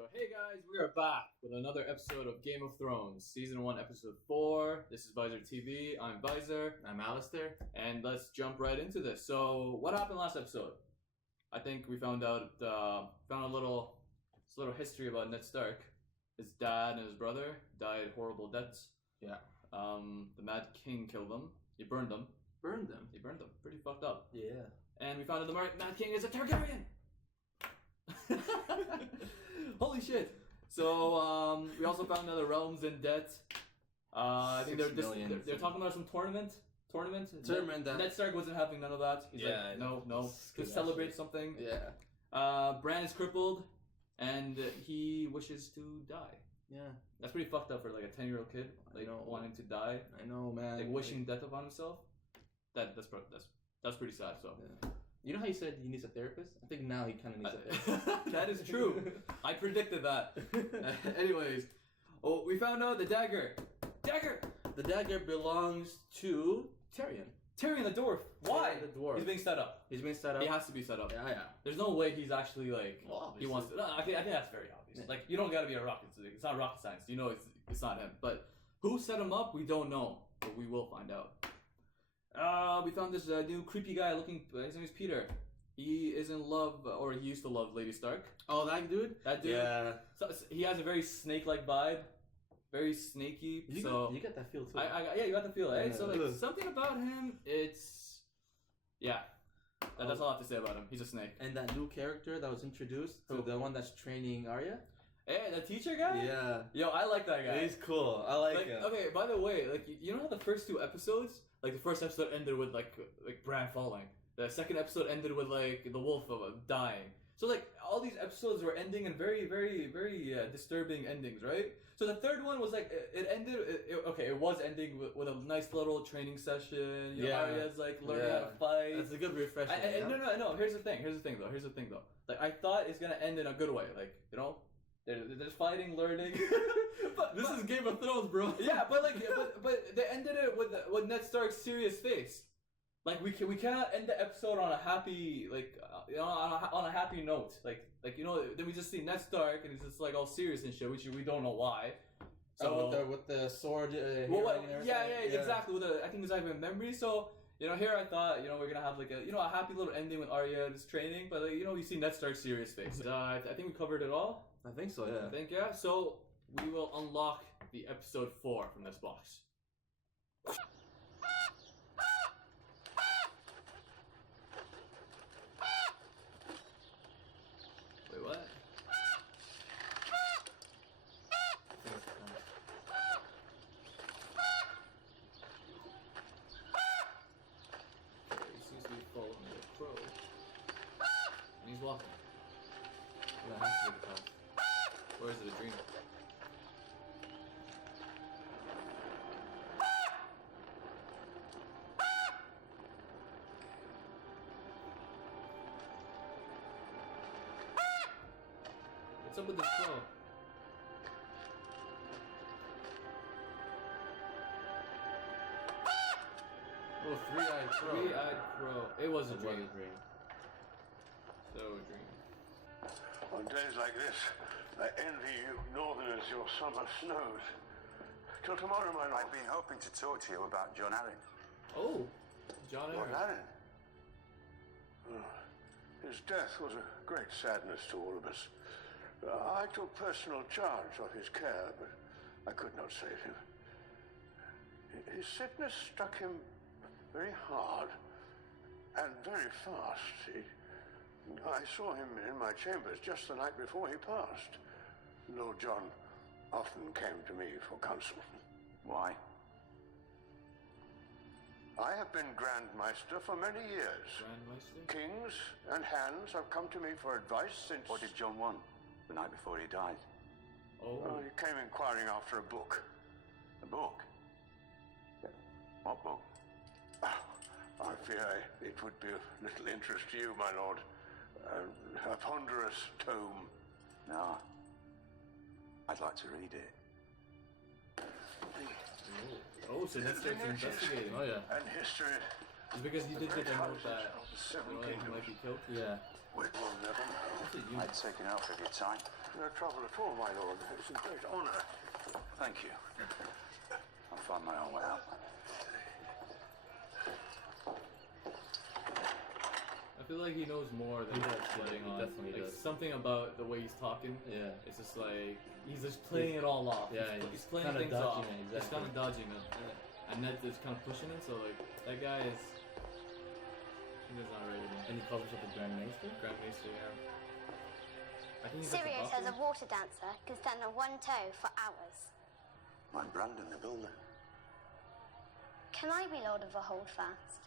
So hey guys, we are back with another episode of Game of Thrones, Season 1, Episode 4. This is Visor TV, I'm Visor. I'm Alistair. And let's jump right into this. So, what happened last episode? I think we found out, a little history about Ned Stark. His dad and his brother died horrible deaths. Yeah. The Mad King killed them. He burned them. He burned them. Pretty fucked up. Yeah. And we found out the Mad King is a Targaryen! Holy shit! So we also found out the realm's in debt. I think they're talking about some tournament. That Ned Stark wasn't having none of that. He's like, no, to celebrate something. Yeah. Bran is crippled, and he wishes to die. Yeah. That's pretty fucked up for like a 10-year-old kid, like wanting to die. I know, man. Like wishing death upon himself. That's pretty sad. So. Yeah. You know how you said he needs a therapist? I think now he kind of needs a therapist. That is true. I predicted that. Anyways, we found out the dagger. The dagger belongs to Tyrion. Tyrion the dwarf. Why? Tyrion the dwarf. He's being set up. He has to be set up. Yeah. There's no way he's actually like obviously. he wants to. No, I think that's very obvious. Yeah. Like you don't gotta be a rocket. It's not rocket science. You know it's not him. But who set him up? We don't know. But we will find out. We found this new creepy guy looking. His name is Peter. He is in love, or he used to love Lady Stark. Oh, that dude? Yeah. So he has a very snake-like vibe. Very snaky. You get that feel too. Yeah, you got the feel, eh? Yeah. So like something about him, that's all I have to say about him. He's a snake. And that new character that was introduced, to the one that's training Arya. Hey, the teacher guy? Yeah. Yo, I like that guy. He's cool. I like him. Okay, by the way, like you know how the first two episodes, like the first episode ended with like Bran falling. The second episode ended with like the wolf dying. So like all these episodes were ending in very, very, very disturbing endings, right? So the third one was like it ended. It was ending with a nice little training session. You know, Arya's like learning how to fight. That's a good refresher. No. Here's the thing though. Like I thought it's gonna end in a good way. Like you know. They're fighting, learning. This is Game of Thrones, bro. Yeah, but they ended it with Ned Stark's serious face. Like we cannot end the episode on a happy on a happy note. Like then we just see Ned Stark and he's just like all serious and shit, which we don't know why. So with the sword. Exactly. I think it's even memory. So. Here I thought, we're gonna have like a happy little ending with Arya and his training, but like, you see Ned Stark's serious face. I think we covered it all. I think so, yeah. So we will unlock the episode 4 from this box. Wait, what? Following the crow. And he's walking. That has to be the path. Or is it a dream? What's up with this crow? Oh, three-eyed crow. Three-eyed crow. It was a dream. So a dream. On days like this, I envy you northerners your summer snows. Till tomorrow, my lord. I've been hoping to talk to you about John Arryn. Oh, John Lord Arryn. His death was a great sadness to all of us. I took personal charge of his care, but I could not save him. His sickness struck him very hard and very fast. I saw him in my chambers just the night before he passed. Lord John often came to me for counsel. Why? I have been Grand Maester for many years. Grand Maester? Kings and hands have come to me for advice since... What did John want the night before he died? Oh. He came inquiring after a book. A book? What book? I fear it would be of little interest to you, my lord. A ponderous tome. No. I'd like to read it. Oh, so that's investigating. Oh, yeah. And history It's because you did get a note that Seven he kingdoms. might be killed. Yeah. We will never know. Actually, you- I'd take enough of your time. No trouble at all, my lord. It's a great honor. Thank you. I'll find my own way out. I feel like he knows more than He does, he's letting he on. definitely Like does. something about the way he's talking. Yeah. It's just like he's just playing it all off. Yeah, he's playing kinda things off. dodging it, He's exactly. kind of dodging it, and Ned is kind of pushing it. So like that guy is. He does not ready. And he calls himself the Grand Maester? Grand Maester, yeah. I think he's like Sirio the says a buffer. water dancer can stand on one toe for hours. Like Brandon the Builder. Can I be Lord of the Holdfast?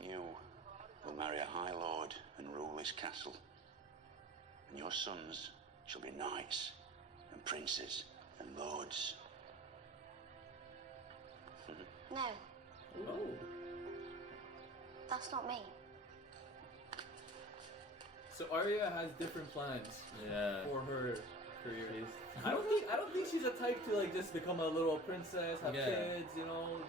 You will marry a High Lord and rule this castle. And your sons shall be knights and princes and lords. No, Oh. that's not me. So Arya has different plans Yeah. for her career. She's- I don't think she's a type to like just become a little princess, have Yeah. kids, you know,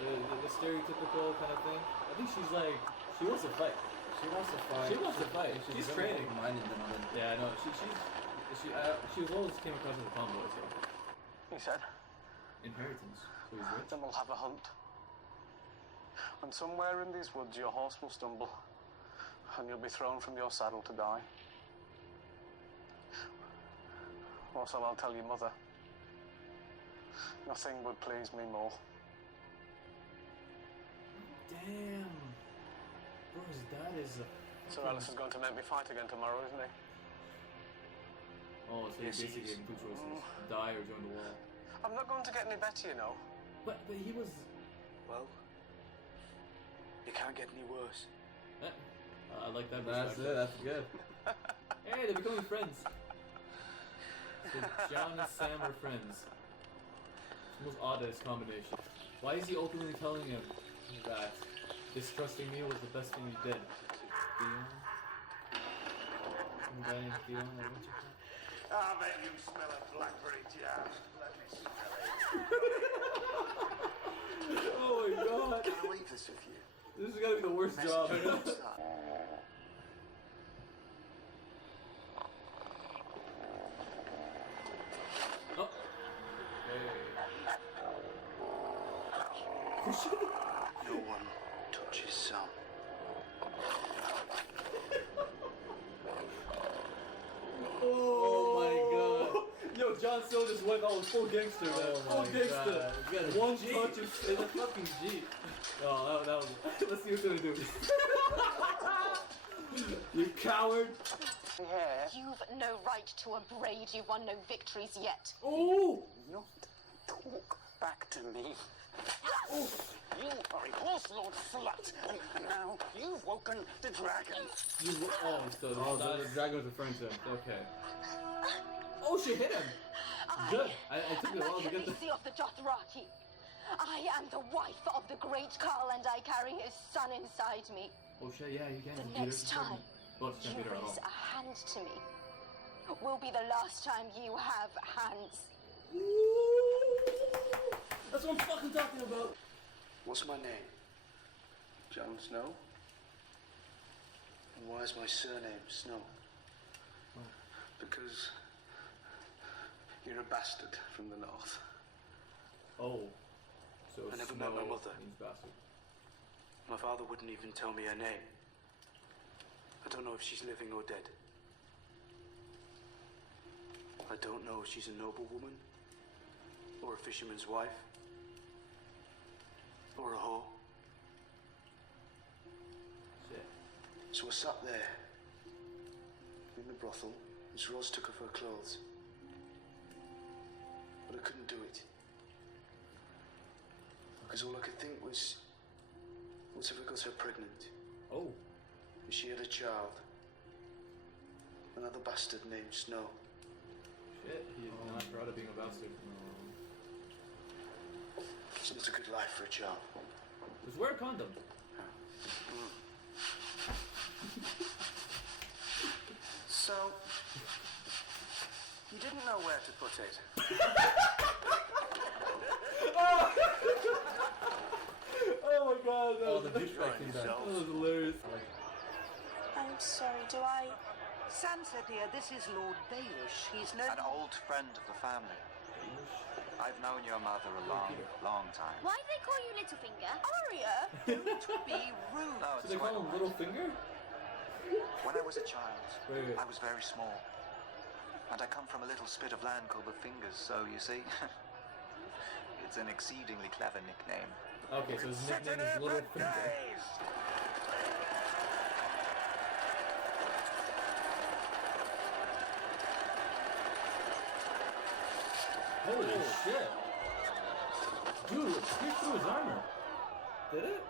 the stereotypical kind of thing. I think she's like she wants to fight. She wants to fight. She wants to fight. She's very training. open-minded than other. Yeah, no, she was always came across as a tomboy, so He said, inheritance. So he's rich. then we'll have a hunt. And somewhere in these woods your horse will stumble, and you'll be thrown from your saddle to die. Or so I'll tell your mother. Nothing would please me more. Damn, bro, his dad is a. Sir Alice is going to make me fight again tomorrow, isn't he? Oh, so he Yes, he basically is. gave him two choices: die or join the wall. I'm not going to get any better, you know. But he was. Well, you can't get any worse. Eh, I like that. That's perspective. it, that's good. Hey, they're becoming friends. So John and Sam are friends. It's the most oddest combination. Why is he openly telling him that distrusting me was the best thing you did? Theon? Some guy named Theon, like, what's your name? I bet you smell a blackberry jam. Let me smell it. Oh my god! Can I leave this with you? This is gonna be the worst job. What's that? Oh. No one touches Sam. Oh my god! Yo, Jon Snow just went all full gangster, man. Oh Full my gangster. God. You got a One Jeep. touch of in a fucking Jeep. Oh, that was. Let's see what's gonna do. You coward! You've no right to a braid. You've won no victories yet. Oh! Not talk back to me. You are a horse lord slut, and now you've woken the dragon. The dragon was referring to him. Okay. Oh, she hit him. Good. I took am it a the while to get the. Khaleesi of the Dothraki. I am the wife of the great Khal, and I carry his son inside me. Oh shit! Yeah, you can The beat her. next time Well, she you can't beat her at raise all. a hand to me will be the last time you have hands. That's what I'm fucking talking about. What's my name? Jon Snow? And why is my surname Snow? Because you're a bastard from the north. Oh. So I never Snow met my mother. means bastard. My father wouldn't even tell me her name. I don't know if she's living or dead. I don't know if she's a noblewoman, or a fisherman's wife, or a whore. Shit. So I sat there, in the brothel, as Rose took off her clothes. But I couldn't do it. Because all I could think was, what if I got her pregnant? Oh. And she had a child. Another bastard named Snow. Shit. He's not proud of being a bastard. It's not a good life for a child. Just wear a condom. So, you didn't know where to put it. god, Oh, the douchebag came back. that was hilarious. I'm sorry, do I... Sansa, dear, this is Lord Baelish. He's An old friend of the family. I've known your mother a long, long time. Why do they call you Littlefinger? Arya? Don't be rude. No, So it's they quite call him all right. Littlefinger? When I was a child, Wait. I was very small. And I come from a little spit of land called the Fingers, so you see, it's an exceedingly clever nickname. Okay, so his nickname is Littlefinger. Holy shit! Dude, it pierced through his armor. Did it?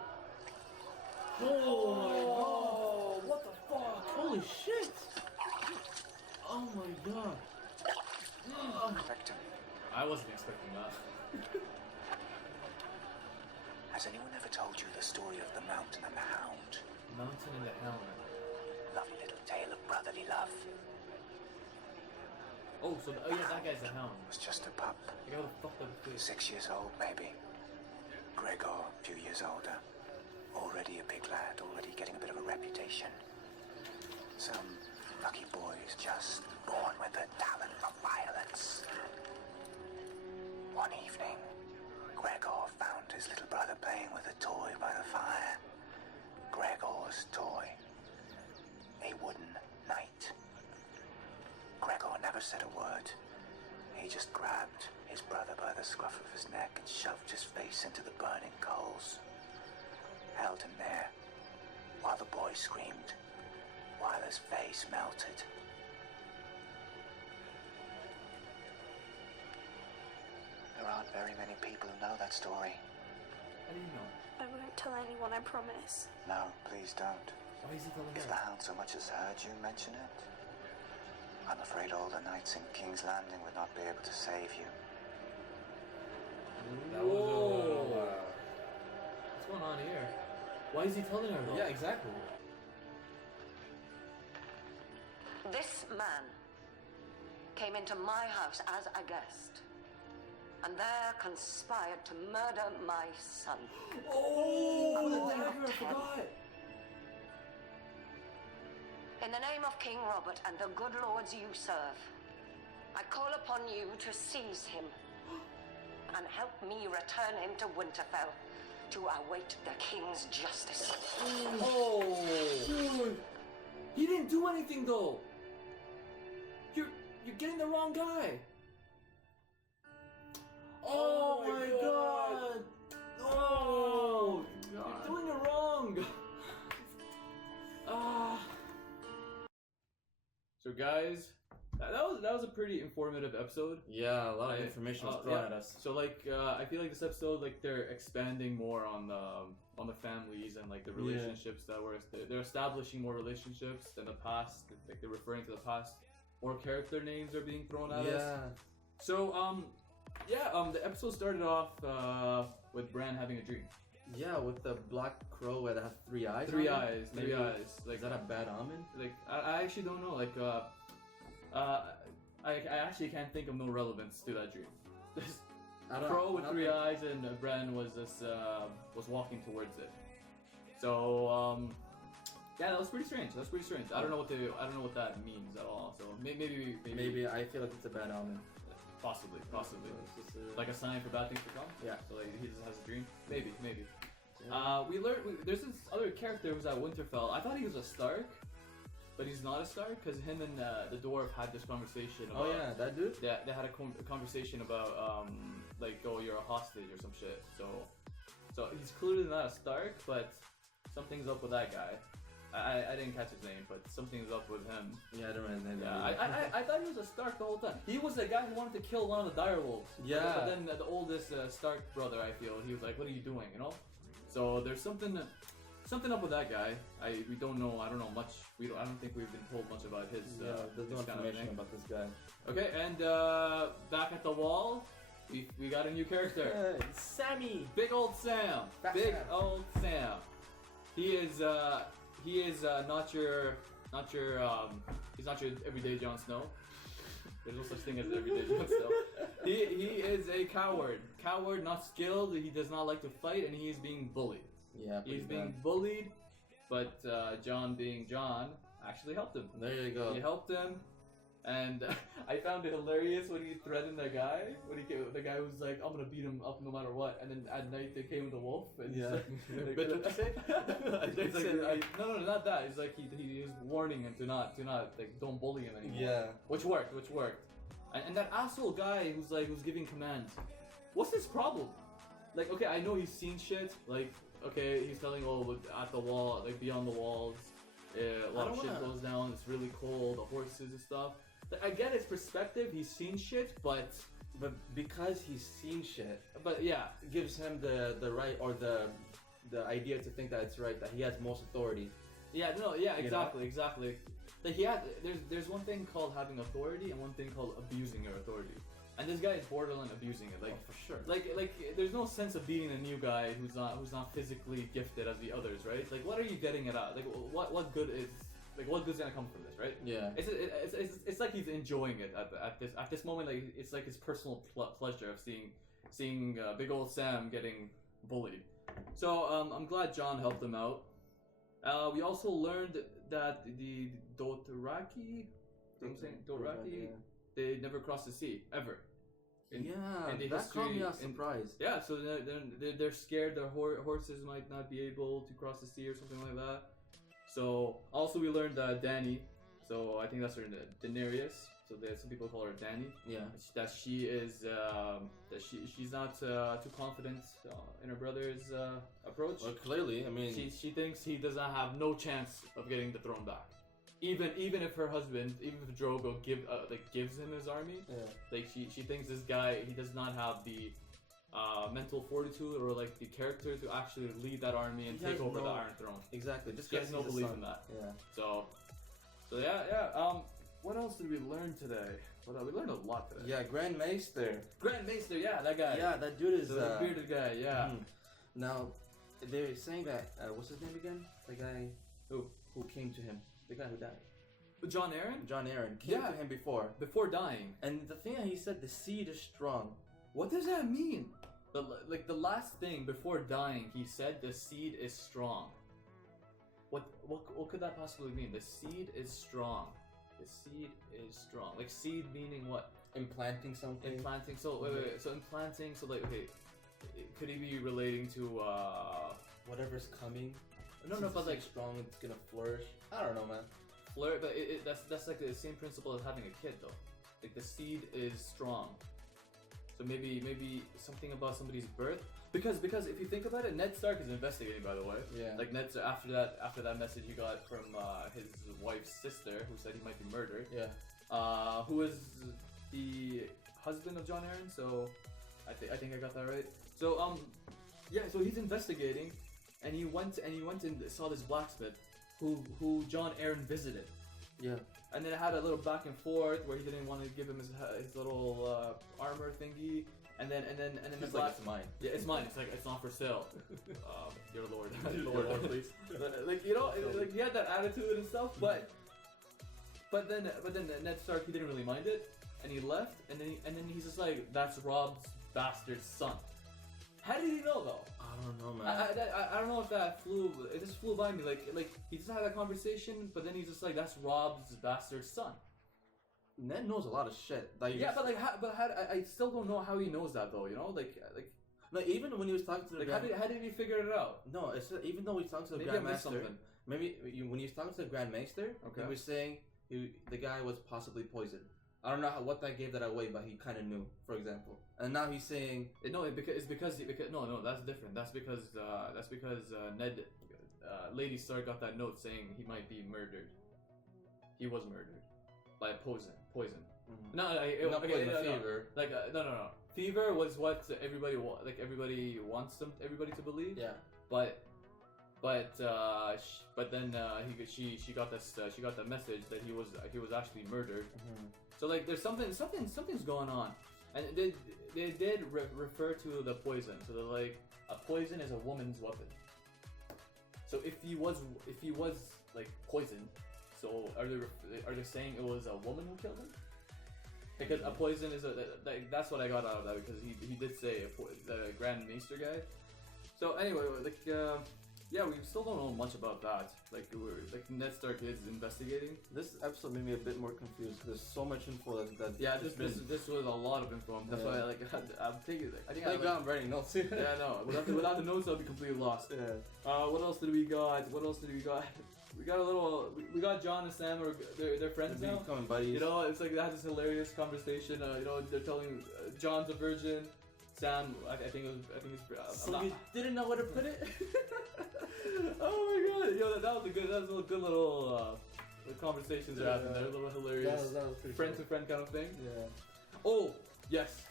Oh my god! What the fuck? Holy shit! Oh my god! Rectum, I wasn't expecting that. has anyone ever told you the story of the Mountain and the Hound? Mountain and the Hound. Lovely little tale of brotherly love. Oh, so yeah, that guy's the Hound. Was just a pup. The guy with the fucked up face. 6 years old, maybe. Gregor, a few years older. Already a big lad, already getting a bit of a reputation. Some lucky boys just born with a talent for violence. One evening, Gregor found his little brother playing with a toy by the fire. Gregor's toy. A wooden knight. Gregor never said a word. He just grabbed his brother by the scruff of his neck and shoved his face into the burning coals. Held him there, while the boy screamed, while his face melted. There aren't very many people who know that story. How do you know? I won't tell anyone, I promise. No, please don't. Why is he telling If her? the Hound so much as heard you mention it, I'm afraid all the knights in King's Landing would not be able to save you. That was what's going on here? Why is he telling her though? Yeah, exactly. This man came into my house as a guest, and there conspired to murder my son. Oh, the boy dagger, of I 10. forgot. In the name of King Robert and the good lords you serve, I call upon you to seize him and help me return him to Winterfell to await the king's justice. Oh, dude, he didn't do anything though. You're getting the wrong guy. Oh my god. No, you're doing it wrong. Ah. So guys, that was a pretty informative episode. Yeah, a lot of information was thrown yeah. at us. So like, I feel like this episode, like they're expanding more on the families and like the relationships that they're establishing more relationships than the past. Like they're referring to the past. More character names are being thrown at us. So the episode started off with Bran having a dream. Yeah, with the black crow that has 3 eyes. Three on it. eyes. Maybe, Like, is that a bad omen? Like I actually don't know. Like I actually can't think of no relevance to that dream. Crow with 3 eyes and Bran was walking towards it. So yeah, that was pretty strange. I don't know what that means at all. So Maybe I feel like it's a bad omen. Possibly. It's just, Like a sign for bad things to come. Yeah. So like he just has a dream. Maybe. Yeah. We learned there's this other character who was at Winterfell. I thought he was a Stark, but he's not a Stark because him and the dwarf had this conversation. About, Oh yeah, that dude. Yeah, they had a conversation about like, oh, you're a hostage or some shit. So he's clearly not a Stark, but something's up with that guy. I didn't catch his name, but something's up with him. Yeah, I don't know his name. Yeah, I thought he was a Stark the whole time. He was the guy who wanted to kill one of the direwolves. Yeah. But then the oldest Stark brother, I feel, he was like, "What are you doing?" You know. So there's something up with that guy. We don't know. I don't know much. I don't think we've been told much about his. There's no his kind of information thing. about this guy. Okay, and back at the wall, we got a new character. Sammy. Big old Sam. Old Sam. He is not your he's not your everyday Jon Snow. There's no such thing as everyday Jon Snow. He is a coward. Not skilled. He does not like to fight, and he is being bullied. Yeah, He's pretty being bad. bullied, but John, being John, actually helped him. There you go. He helped him, and I found it hilarious when he threatened the guy. The guy was like, "I'm gonna beat him up no matter what," and then at night they came with the wolf. And Yeah. Like, But what you say? It's like, no, not that. It's like he was warning him to not like don't bully him anymore. Yeah. Which worked. And that asshole guy who's giving commands. What's his problem? Like, okay, I know he's seen shit. Like, okay, he's telling, at the wall, like beyond the walls, a lot of shit goes down. It's really cold. The horses and stuff. Like, I get his perspective. He's seen shit, but because he's seen shit, but yeah, it gives him the right or the idea to think that it's right, that he has most authority. Yeah, no, yeah, exactly, You know? exactly. Like there's one thing called having authority and one thing called abusing your authority. And this guy is borderline abusing it. Like, for sure. Like there's no sense of beating a new guy who's not physically gifted as the others, right? Like, what are you getting at? Like, what good is what good's gonna come from this, right? Yeah. It's like he's enjoying it at this moment. Like, it's like his personal pleasure of seeing big old Sam getting bullied. So I'm glad John helped him out. We also learned that the Dothraki, Yeah. they never crossed the sea ever. In the that history, caught me as surprised. Yeah, so they're scared their horses might not be able to cross the sea or something like that. So also we learned Dany. So I think that's her Daenerys. So some people call her Dany. Yeah. That she is she's not too confident in her brother's approach. Well, clearly, I mean, she thinks he does not have no chance of getting the throne back. Even if her husband, even if Drogo gives him his army, like she thinks this guy, he does not have the mental fortitude or like the character to actually lead that army and take over the Iron Throne. Exactly. Just he has no belief in that. Yeah. So yeah. What else did we learn today? Well, we learned a lot today. Yeah, Grand Maester. Grand Maester, yeah, that guy. Yeah, that dude is the bearded guy. Yeah. Now, they're saying that what's his name again? The guy who came to him. The guy who died. John Aaron? John Aaron came to him before dying. And the thing that he said, the seed is strong. What does that mean? The last thing before dying, he said the seed is strong. What could that possibly mean? The seed is strong. The seed is strong. Like, seed meaning what? Implanting something. Implanting. So wait. So implanting. So like, okay, could he be relating to whatever's coming? No, but like strong, it's gonna flourish. I don't know, man. But that's like the same principle as having a kid, though. Like, the seed is strong. So maybe something about somebody's birth. Because if you think about it, Ned Stark is investigating, by the way. Yeah. Like, Ned's after that message he got from his wife's sister, who said he might be murdered. Yeah. Who is the husband of John Aaron? So I think I got that right. So yeah. So he's investigating, and he went and saw this blacksmith who John Aaron visited. Yeah. And then it had a little back and forth where he didn't want to give him his little armor thingy, and then He's like, it's mine. Yeah, it's mine. It's like, it's not for sale. Your lord, Lord, please. Like, you know, like, he had that attitude and stuff, but then Ned Stark, he didn't really mind it, and he left, and then he's just like, that's Rob's bastard son. How did he know though? I don't know, man. I don't know if it just flew by me. Like he just had that conversation, but then he's just like, that's Rob's bastard son. Ned knows a lot of shit. Like, yeah, but I still don't know how he knows that though. You know, like even when he was talking to the how did he figure it out? No, it's even though he's talking to the Grand Master. When he was talking to the Grand Maester, he was saying the guy was possibly poisoned. I don't know what that gave that away, but he kind of knew, for example. And now he's saying it's because no, that's different. That's because Ned, Lady Stark got that note saying he might be murdered. He was murdered by poison. Mm-hmm. No, fever. Like no. Fever was what everybody wants everybody to believe. Yeah. But then she got that message that he was actually murdered. Mm-hmm. So like there's something's going on, and they did refer to the poison. So they're like, a poison is a woman's weapon. So if he was like poisoned, so are they saying it was a woman who killed him? Because a poison is that's what I got out of that, because he did say the Grand Maester guy. So anyway, like yeah, we still don't know much about that. Like Ned Stark is investigating. This episode made me a bit more confused. There's so much info that this was a lot of info. That's why I'm taking it. I think I'm writing notes. Yeah, no. Without the notes, I'll be completely lost. Yeah. What else did we got? We got John and Sam, or they're friends now. Becoming buddies. You know, it's like they had this hilarious conversation. You know, they're telling John's a virgin. Sam, I think it's. So you didn't know where to put it? Oh my god! Yo, that was a good little conversations they're having. They're a little hilarious. That was pretty friend to friend kind of thing. Yeah. Oh yes,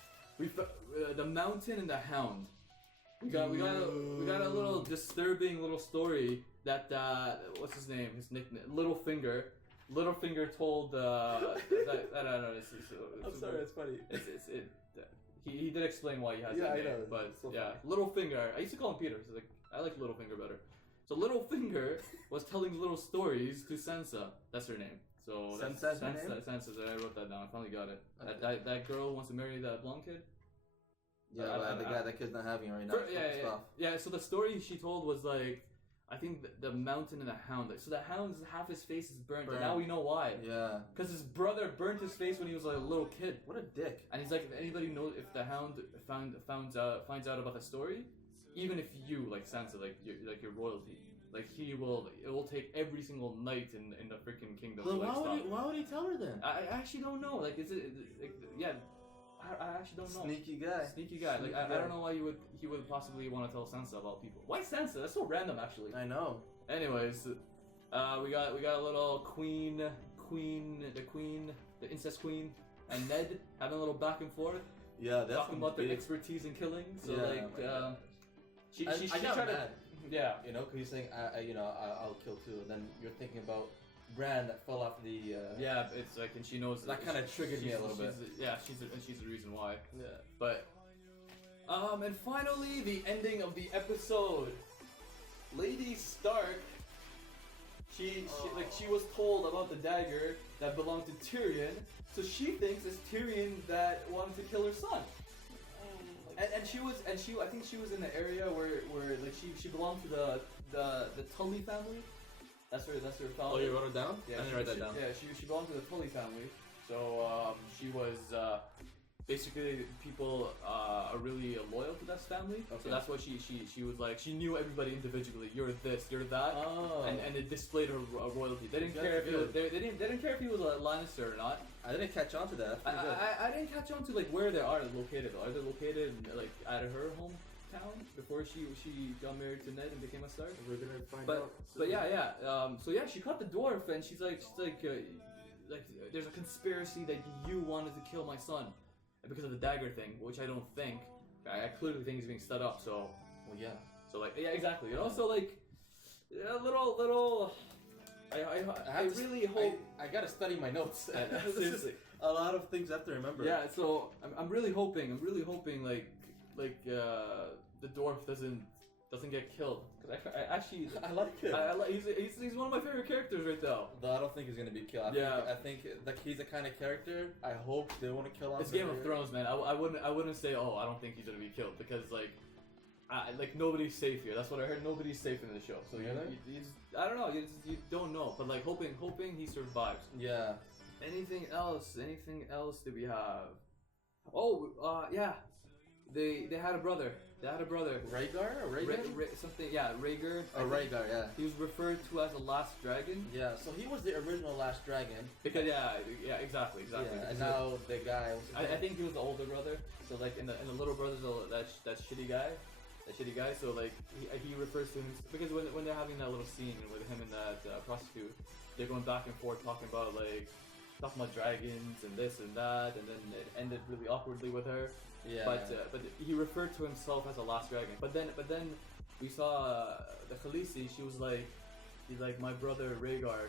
the Mountain and the Hound. We got a little disturbing little story that what's his name? His nickname, Littlefinger. Littlefinger told that I don't know. I'm sorry, it's funny. He did explain why he has that name, but so yeah, Littlefinger. I used to call him Peter. So like I like Littlefinger better. So Littlefinger was telling little stories to Sansa. That's her name. So Sansa's her name? Sansa. I wrote that down. I finally got it. Okay. That girl who wants to marry that blonde kid. Yeah, that kid's not having it right now. Yeah. So the story she told was like, I think the Mountain and the Hound. So the Hound's half his face is burnt, and now we know why. Yeah. Because his brother burnt his face when he was like a little kid. What a dick. And he's like, if anybody knows, if the Hound finds out about the story, even if you like Sansa, like your royalty, like it will take every single night in the freaking kingdom. But why would he tell her then? I actually don't know. Like, I actually don't know. Sneaky guy. Like I don't know why he would possibly want to tell Sansa about people. Why Sansa? That's so random, actually. I know. Anyways, we got a little queen, the incest queen, and Ned having a little back and forth. Yeah, that's talking about their expertise in killing. So she got tried mad. Yeah, you know, because he's saying, I'll kill too. And then you're thinking about Bran that fell off the. Yeah, it's like, and she knows that kind of triggered me a little bit. She's the reason why. Yeah. But, and finally the ending of the episode. Lady Stark. She was told about the dagger that belonged to Tyrion, so she thinks it's Tyrion that wanted to kill her son. I think she was in the area where like she belonged to the Tully family. That's her family. Oh, you wrote it down? Yeah, I didn't write that down. Yeah, she belonged to the Tully family. So she was basically people are really loyal to that family. Okay. So that's why she was like, she knew everybody individually. You're this, you're that. Oh. And it displayed her royalty. They didn't care if he was, they didn't care if he was a Lannister or not. I didn't catch on to that. I didn't catch on to like where they are located though. Are they located like at her hometown before she got married to Ned and became a Stark? We're gonna find out. But yeah. So yeah, she caught the dwarf and she's like there's a conspiracy that you wanted to kill my son. Because of the dagger thing, which I don't think. I clearly think he's being set up, so. Well, yeah. So, like, yeah, exactly. You know, so, like, a little. I really hope. I gotta study my notes. Seriously. A lot of things I have to remember. Yeah, so, I'm really hoping, like, the dwarf doesn't get killed. Because I like him. He's one of my favorite characters right now. Though I don't think he's gonna be killed. I think like he's the kind of character. I hope they want to kill him. It's Game of Thrones, man. I wouldn't say, oh, I don't think he's gonna be killed, because like nobody's safe here. That's what I heard. Nobody's safe in the show. So you I don't know. You don't know, but like hoping he survives. Yeah. Anything else? Did we have? Oh, yeah. They had a brother. Rhaegar or Rhaegar? Something, yeah, Rhaegar. Oh, Rhaegar, yeah. He was referred to as the last dragon. Yeah, so he was the original last dragon. Because exactly. Yeah, and now the guy. I think he was the older brother. So like in the little brother's that shitty guy. So like he refers to him because when they're having that little scene with him and that prostitute, they're going back and forth talking about dragons and this and that, and then it ended really awkwardly with her. Yeah. But he referred to himself as the last dragon. But then we saw the Khaleesi. She was like, my brother Rhaegar,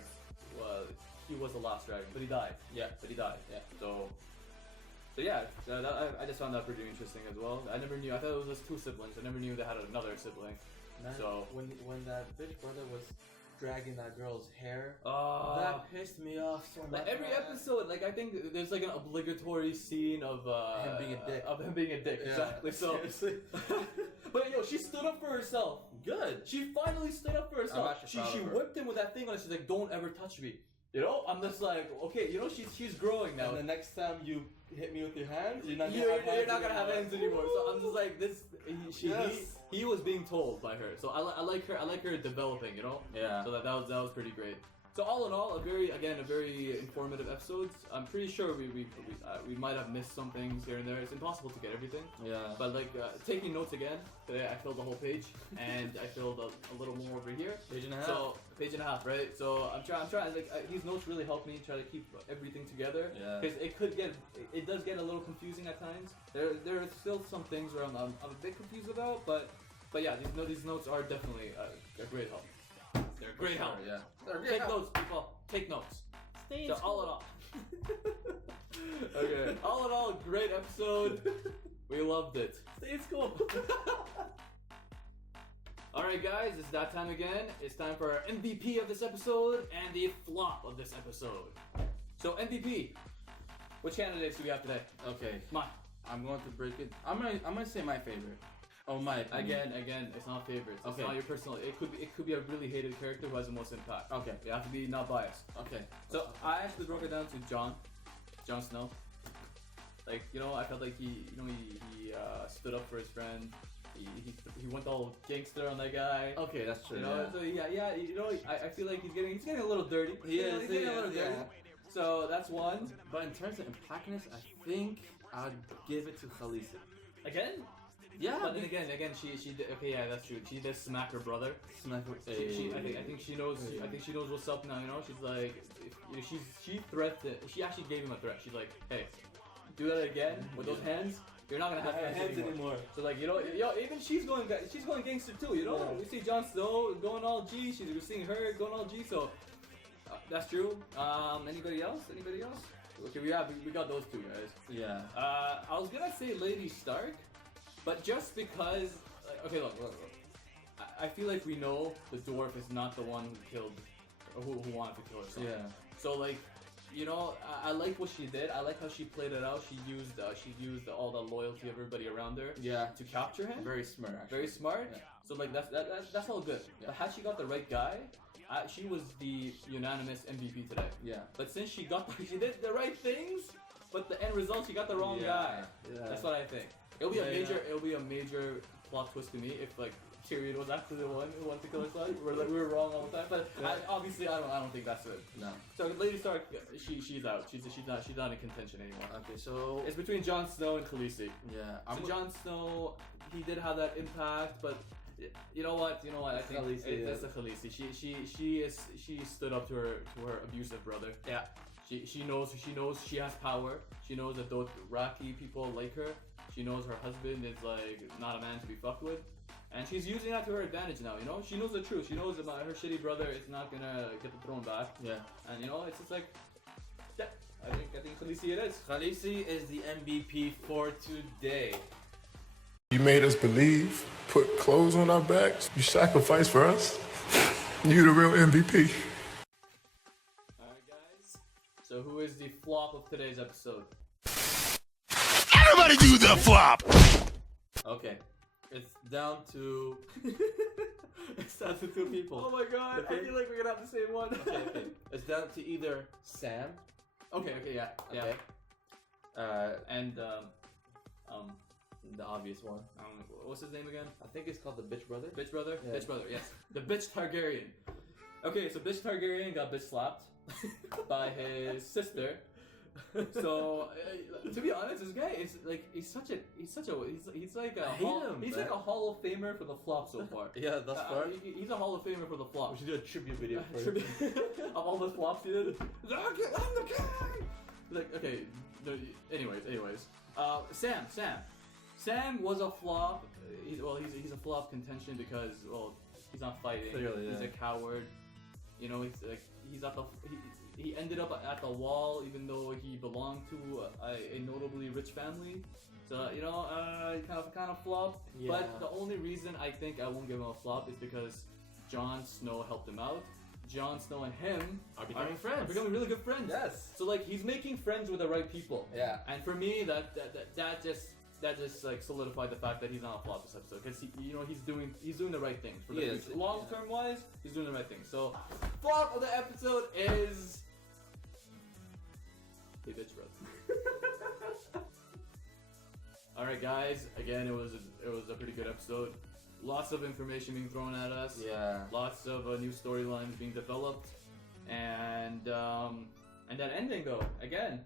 he was the last dragon, but he died. Yeah. Yeah. So yeah, I just found that pretty interesting as well. I never knew. I thought it was just two siblings. I never knew they had another sibling. Man, so when that bitch brother was dragging that girl's hair, that pissed me off so much. Like every episode, like I think there's like an obligatory scene of him being a dick. Of him being a dick, yeah, exactly. So, seriously. But yo, she stood up for herself. Good. She finally stood up for herself. She whipped him with that thing on. She's like, "Don't ever touch me." You know, I'm just like, okay, you know, she's growing now. And the next time you hit me with your hands, you're not gonna have hands anymore. So I'm just like, he was being told by her. So I like her developing, you know. Yeah. So that was pretty great. So all in all, a very informative episode. I'm pretty sure we might have missed some things here and there. It's impossible to get everything. Yeah. But like taking notes again today, I filled the whole page, and I filled a little more over here. Page and a half. So page and a half, right? So I'm trying. Like these notes really help me try to keep everything together. Yeah. Because it does get a little confusing at times. There are still some things where I'm a bit confused about, but yeah, these notes are definitely a great help. They're great help. Yeah. Take notes, people. Take notes. Stay so all in all. Okay. All in all, great episode. We loved it. Stay in school. Alright guys, it's that time again. It's time for our MVP of this episode and the flop of this episode. So MVP, which candidates do we have today? Okay. Mine. I'm going to break it. I'm gonna say my favorite. Oh my opinion. Again, it's not favorites. It's Okay. not your personal. It could be a really hated character who has the most impact. Okay. You have to be not biased. Okay. So I actually broke it down to Jon Snow. Like, you know, I felt like he stood up for his friend. He went all gangster on that guy. Okay, that's true. You know, so yeah. You know, I feel like he's getting a little dirty. He's getting a little dirty. So that's one. But in terms of impactness, I think I'd give it to Khaleesi. Again? Yeah. But then again, she did, okay, yeah, that's true. She did smack her brother. Smack her. I think she knows. I think she knows what's up now. You know, she's like, she threatened. She actually gave him a threat. She's like, hey, do that again with those hands. You're not gonna have hands anymore. So like, you know, even she's going gangster too. You know, we see Jon Snow going all G. We're seeing her going all G. So that's true. Anybody else? Okay, we got those two guys. Yeah. I was gonna say Lady Stark. But just because, okay, look. I feel like we know the dwarf is not the one who killed, or who wanted to kill herself. Yeah. So like, you know, I like what she did. I like how she played it out. She used all the loyalty of everybody around her. Yeah. To capture him. Very smart. Actually. Very smart. Yeah. So like that's all good. Yeah. But had she got the right guy, she was the unanimous MVP today. Yeah. But since she did the right things, but the end result she got the wrong guy. Yeah. That's what I think. It'll be a major plot twist to me if like Tyrion was actually the one who wanted to kill herself. We were wrong all the time, but obviously I don't think that's it. No. So Lady Stark, she's out. She's not in contention anymore. Okay, so it's between Jon Snow and Khaleesi. Yeah. So Jon Snow, he did have that impact, but you know what? I think it's a Khaleesi. She stood up to her abusive brother. Yeah. She knows she has power. She knows that those Rocky people like her. She knows her husband is like not a man to be fucked with, and she's using that to her advantage now. You know, she knows the truth. She knows about her shitty brother is not gonna get the throne back. Yeah, and you know, it's just like, yeah, I think Khaleesi it is. Khaleesi is the MVP for today. You made us believe, put clothes on our backs. You sacrificed for us. You the real MVP. Alright, guys. So who is the flop of today's episode? Everybody do the flop! Okay. It's down to... it's down to two people. Oh my god, okay. I feel like we're gonna have the same one. Okay. It's down to either Sam. Okay, yeah. Okay. And the obvious one. What's his name again? I think it's called the bitch brother. Bitch brother? Yeah. Bitch brother, yes. The bitch Targaryen. Okay, so bitch Targaryen got bitch slapped by his sister. So to be honest, this guy is like he's like a Hall of Famer for the flop so far. Yeah, thus far. He's a Hall of Famer for the flop. We should do a tribute video for him. Of all the flops he did. I'm the king. Like okay. Anyways. Sam was a flop. He's a flop contention because he's not fighting. Clearly, he's a coward. You know, he ended up at the wall even though he belonged to a notably rich family. So you know, kind of flop. Yeah. But the only reason I think I won't give him a flop is because Jon Snow helped him out. Jon Snow and him are becoming friends. Are becoming really good friends. Yes. So like he's making friends with the right people. Yeah. And for me, just like solidified the fact that he's not a flop this episode because he's doing the right things for the future. Long term wise, he's doing the right things. So flop of the episode is hey bitch bro. All right guys, again it was a pretty good episode. Lots of information being thrown at us. Yeah. Lots of new storylines being developed, and that ending though, again,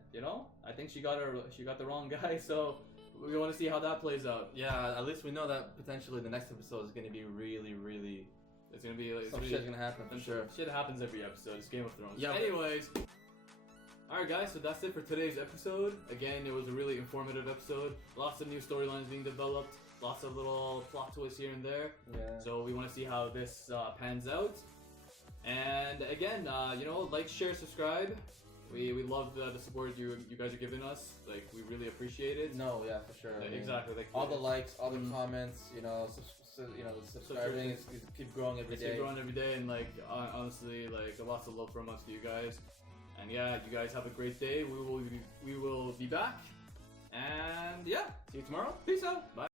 I think she got the wrong guy, so we want to see how that plays out. Yeah, at least we know that potentially the next episode is going to be really, really. It's gonna be like some shit's gonna happen for sure. Shit happens every episode. It's Game of Thrones. Yeah. Anyways, all right, guys. So that's it for today's episode. Again, it was a really informative episode. Lots of new storylines being developed. Lots of little plot twists here and there. Yeah. So we want to see how this pans out. And again, like, share, subscribe. We love the support you guys are giving us. Like, we really appreciate it. No, yeah, for sure. Yeah, exactly. Like, all the likes, all the comments, the subscribing is keep growing every day. Keep growing every day, and like honestly, like lots of love from us to you guys. And yeah, you guys have a great day. We will be back. And yeah, see you tomorrow. Peace out. Bye.